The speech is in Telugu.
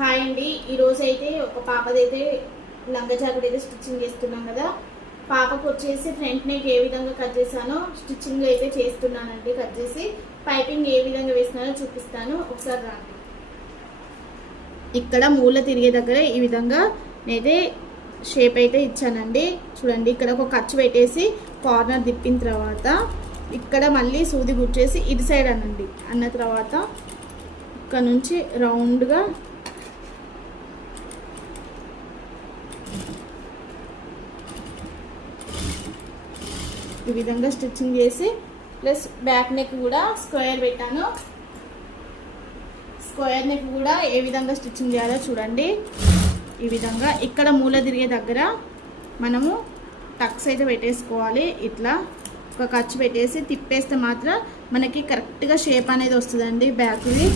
హాయ్ అండి, ఈరోజు అయితే ఒక పాపదైతే లంగా జాకెట్ అయితే స్టిచ్చింగ్ చేస్తున్నాం కదా. పాపకు వచ్చేసి ఫ్రంట్ నెక్ ఏ విధంగా కట్ చేశానో స్టిచ్చింగ్ అయితే చేస్తున్నానండి. కట్ చేసి పైపింగ్ ఏ విధంగా వేసినానో చూపిస్తాను, ఒకసారి రండి. ఇక్కడ మూల తిరిగే దగ్గర ఈ విధంగా నేనైతే షేప్ అయితే ఇచ్చానండి. చూడండి, ఇక్కడ ఒక ఖర్చు పెట్టేసి కార్నర్ తిప్పిన తర్వాత ఇక్కడ మళ్ళీ సూది గుచ్చేసి ఇటు సైడ్ అనండి. అన్న తర్వాత ఇక్కడ నుంచి రౌండ్గా ఈ విధంగా స్టిచ్చింగ్ చేసి ప్లస్ బ్యాక్ నెక్ కూడా స్క్వేర్ పెట్టాను. స్క్వేర్ నెక్ కూడా ఏ విధంగా స్టిచ్చింగ్ చేయాలో చూడండి. ఈ విధంగా ఇక్కడ మూల తిరిగే దగ్గర మనము టక్స్ అయితే పెట్టేసుకోవాలి. ఇట్లా ఒక ఖర్చు పెట్టేసి తిప్పేస్తే మాత్రం మనకి కరెక్ట్గా షేప్ అనేది వస్తుందండి బ్యాక్ది.